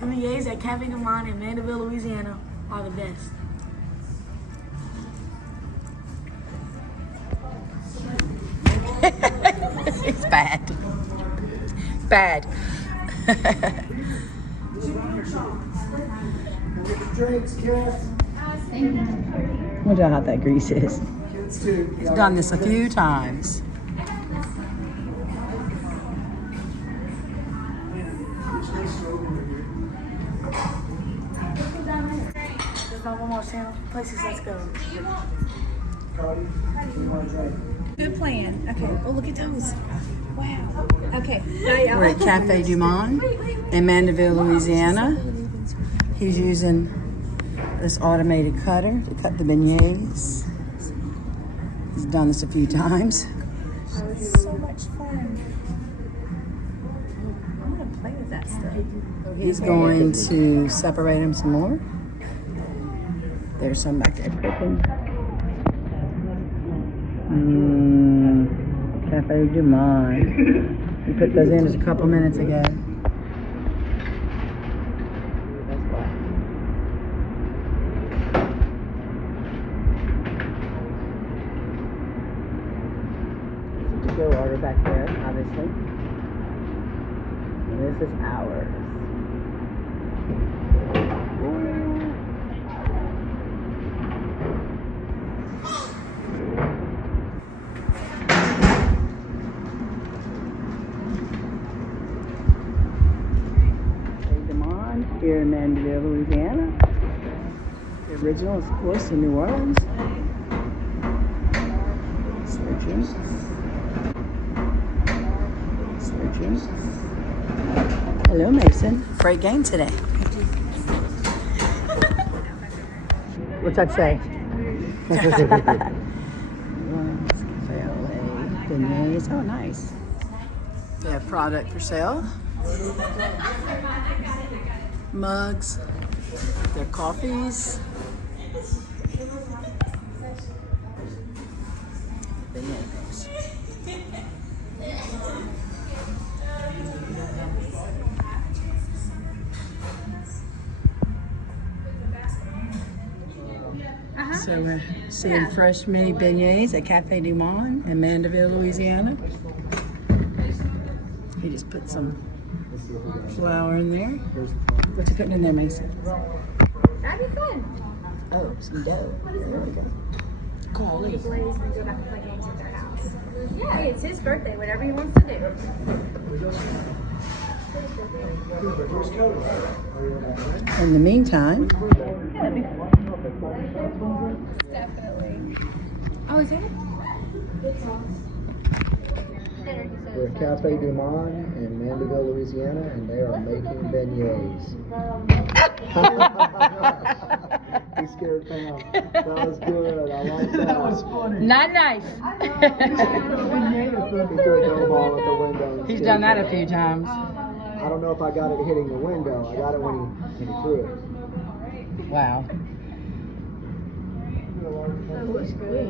Beignets at Cafe du Monde in Mandeville, Louisiana are the best. It's bad. Bad. Wonder how hot that grease is. He's done this a few times. There's not one more places. Let's go. Good plan. Okay. Oh, look at those. Wow. Okay. We're at Cafe du Monde in Mandeville, Louisiana. He's using this automated cutter to cut the beignets. He's done this a few times. Oh, it's so much fun. I'm going to play with that stuff. He's going to separate them some more. There's some back there cooking. Cafe du Monde. We put those in just a couple minutes ago. To-go order back there, obviously. And this is ours. Here in Mandeville, Louisiana. The original is, of course, in New Orleans. Searching. Searching. Hello, Mason. Great game today. What's that say? Beignets. Oh, nice. They have product for sale. Mugs, their coffees. Beignets. So we're seeing fresh mini beignets at Cafe du Monde in Mandeville, Louisiana. He just put some flour in there. What's he putting in there, Mason? That'd be fun. Oh, some dough. There we go. Golly. Blaze and go back and play games at their house. Yeah, it's his birthday, whatever he wants to do. In the meantime, Definitely. Oh, is it? We're at Cafe du Monde in Mandeville, Louisiana, and they are making beignets. He scared Pam. That was good. I like that. That was funny. not nice. He threw a dough ball at the window. He's done that a few times. I don't know if I got it hitting the window. I got it when he threw it. Wow. That looks good.